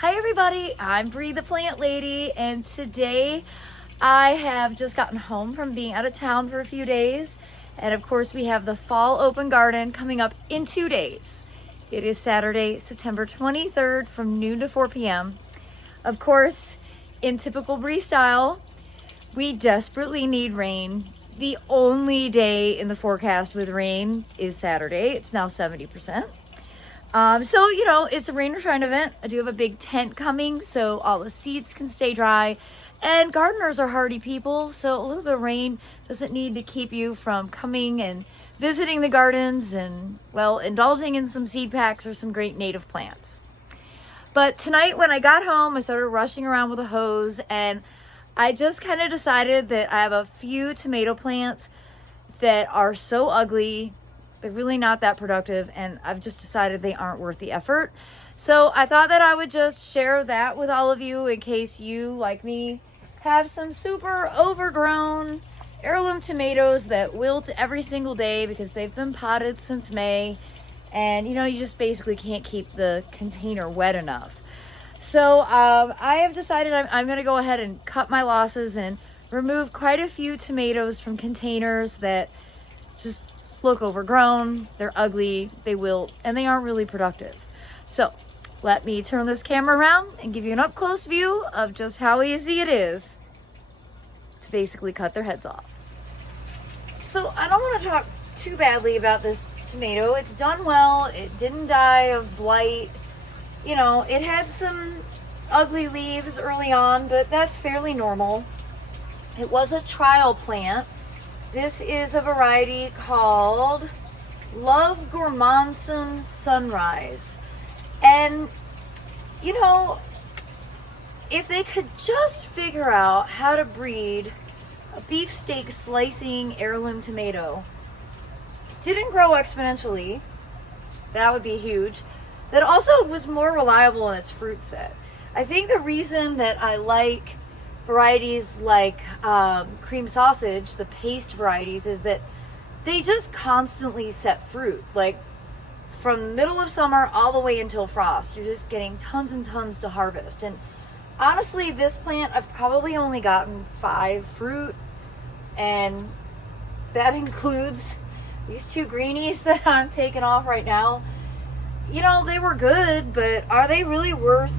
Hi everybody, I'm Bree the Plant Lady, and today I have just gotten home from being out of town for a few days, and of course we have the fall open garden coming up in 2 days. It is Saturday, September 23rd from noon to 4 p.m. Of course, in typical Bree style, we desperately need rain. The only day in the forecast with rain is Saturday. It's now 70%. So, it's a rain or shine event. I do have a big tent coming so all the seeds can stay dry. And gardeners are hardy people, so a little bit of rain doesn't need to keep you from coming and visiting the gardens and, well, indulging in some seed packs or some great native plants. But tonight when I got home, I started rushing around with a hose, and I just kind of decided that I have a few tomato plants that are so ugly. They're really not that productive, and I've just decided they aren't worth the effort. So I thought that I would just share that with all of you in case you, like me, have some super overgrown heirloom tomatoes that wilt every single day because they've been potted since May, and you just basically can't keep the container wet enough. So I have decided I'm going to go ahead and cut my losses and remove quite a few tomatoes from containers that just look overgrown, they're ugly, they wilt, and they aren't really productive. So let me turn this camera around and give you an up-close view of just how easy it is to basically cut their heads off. So I don't want to talk too badly about this tomato. It's done well. It didn't die of blight. It had some ugly leaves early on, but that's fairly normal. It was a trial plant. This is a variety called Love Gourmandson Sunrise. And, if they could just figure out how to breed a beefsteak slicing heirloom tomato, didn't grow exponentially, that would be huge, that also was more reliable in its fruit set. I think the reason that I like varieties like cream sausage, the paste varieties, is that they just constantly set fruit. Like from the middle of summer all the way until frost, you're just getting tons and tons to harvest. And honestly, this plant, I've probably only gotten 5 fruit, and that includes these 2 greenies that I'm taking off right now. They were good, but are they really worth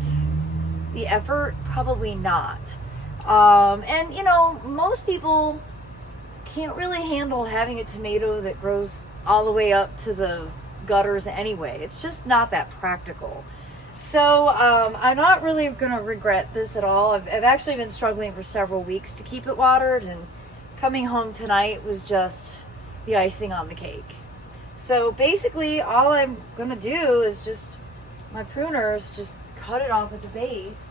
the effort? Probably not. And most people can't really handle having a tomato that grows all the way up to the gutters anyway. It's just not that practical. So I'm not really going to regret this at all. I've actually been struggling for several weeks to keep it watered, and coming home tonight was just the icing on the cake. So basically all I'm going to do is just, my pruners, just cut it off at the base.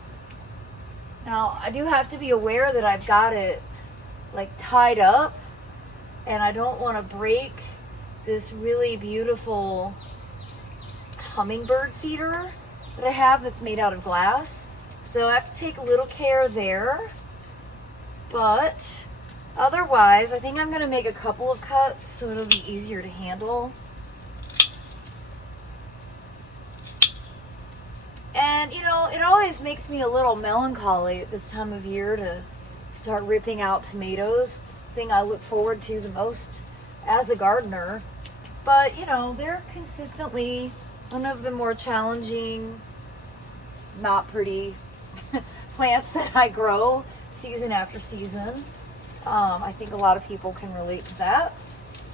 Now, I do have to be aware that I've got it tied up, and I don't want to break this really beautiful hummingbird feeder that I have that's made out of glass. So I have to take a little care there. But otherwise, I think I'm going to make a couple of cuts so it'll be easier to handle. And it always makes me a little melancholy at this time of year to start ripping out tomatoes. It's the thing I look forward to the most as a gardener. But they're consistently one of the more challenging, not pretty plants that I grow season after season. I think a lot of people can relate to that.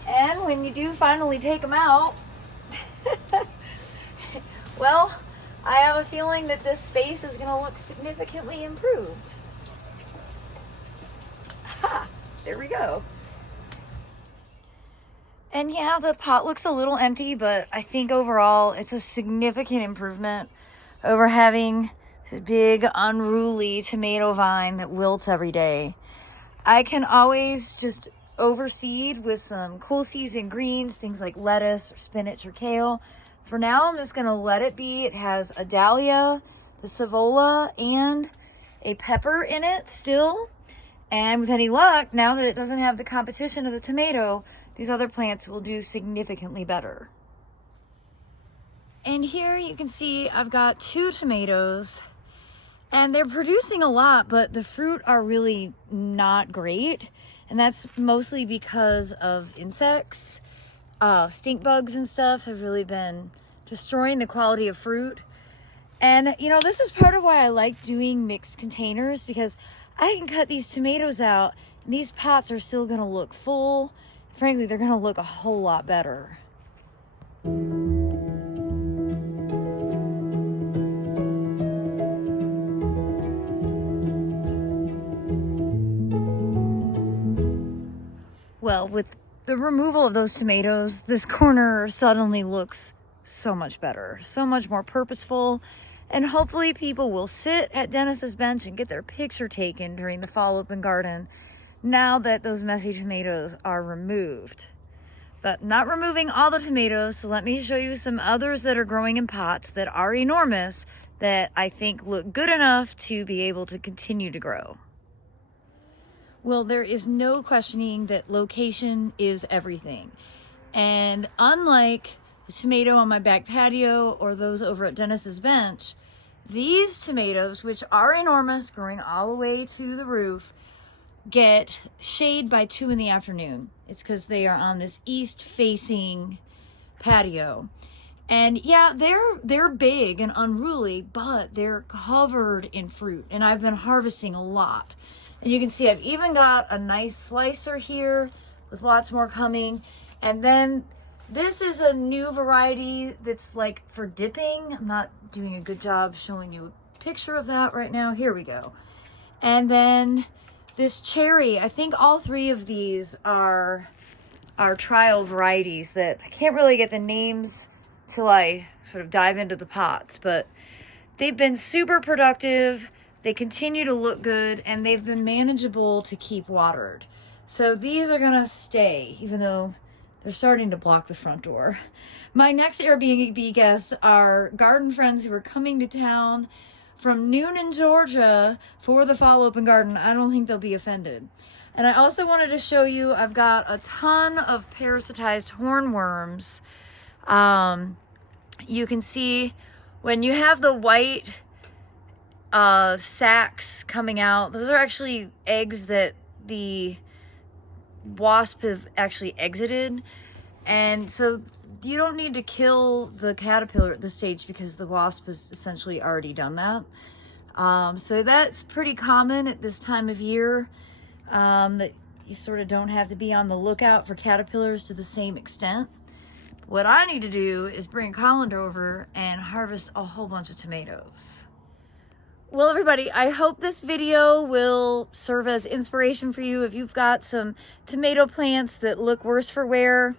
And when you do finally take them out, well, I have a feeling that this space is going to look significantly improved. Ha! There we go. And yeah, the pot looks a little empty, but I think overall it's a significant improvement over having this big, unruly tomato vine that wilts every day. I can always just overseed with some cool season greens, things like lettuce or spinach or kale. For now, I'm just going to let it be. It has a dahlia, the savola, and a pepper in it still. And with any luck, now that it doesn't have the competition of the tomato, these other plants will do significantly better. And here you can see I've got 2 tomatoes And they're producing a lot, but the fruit are really not great. And that's mostly because of insects. Stink bugs and stuff have really been destroying the quality of fruit. And you know, this is part of why I like doing mixed containers, because I can cut these tomatoes out and these pots are still gonna look full. Frankly, they're gonna look a whole lot better. Well, with the removal of those tomatoes, this corner suddenly looks so much better, so much more purposeful, and hopefully people will sit at Dennis's bench and get their picture taken during the fall open garden now that those messy tomatoes are removed. But not removing all the tomatoes, so let me show you some others that are growing in pots that are enormous that I think look good enough to be able to continue to grow. Well, there is no questioning that location is everything. And unlike the tomato on my back patio or those over at Dennis's bench, these tomatoes, which are enormous, growing all the way to the roof, get shade by 2 in the afternoon. It's because they are on this east-facing patio. And yeah, they're big and unruly, but they're covered in fruit, and I've been harvesting a lot. And you can see I've even got a nice slicer here with lots more coming. And then this is a new variety that's like for dipping. I'm not doing a good job showing you a picture of that right now. Here we go. And then this cherry, I think all 3 of these are trial varieties that I can't really get the names till I sort of dive into the pots, but they've been super productive. They continue to look good, and they've been manageable to keep watered. So these are gonna stay, even though they're starting to block the front door. My next Airbnb guests are garden friends who are coming to town from Noonan, Georgia for the fall open garden. I don't think they'll be offended. And I also wanted to show you, I've got a ton of parasitized hornworms. You can see when you have the white sacs coming out, those are actually eggs that the wasp have actually exited. And so you don't need to kill the caterpillar at this stage because the wasp has essentially already done that. So that's pretty common at this time of year, that you sort of don't have to be on the lookout for caterpillars to the same extent. What I need to do is bring a colander over and harvest a whole bunch of tomatoes. Well, everybody, I hope this video will serve as inspiration for you. If you've got some tomato plants that look worse for wear,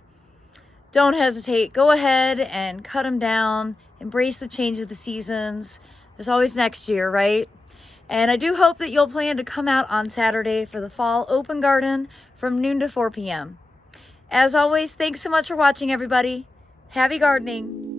don't hesitate. Go ahead and cut them down. Embrace the change of the seasons. There's always next year, right? And I do hope that you'll plan to come out on Saturday for the fall open garden from noon to 4 p.m. As always, thanks so much for watching, everybody. Happy gardening.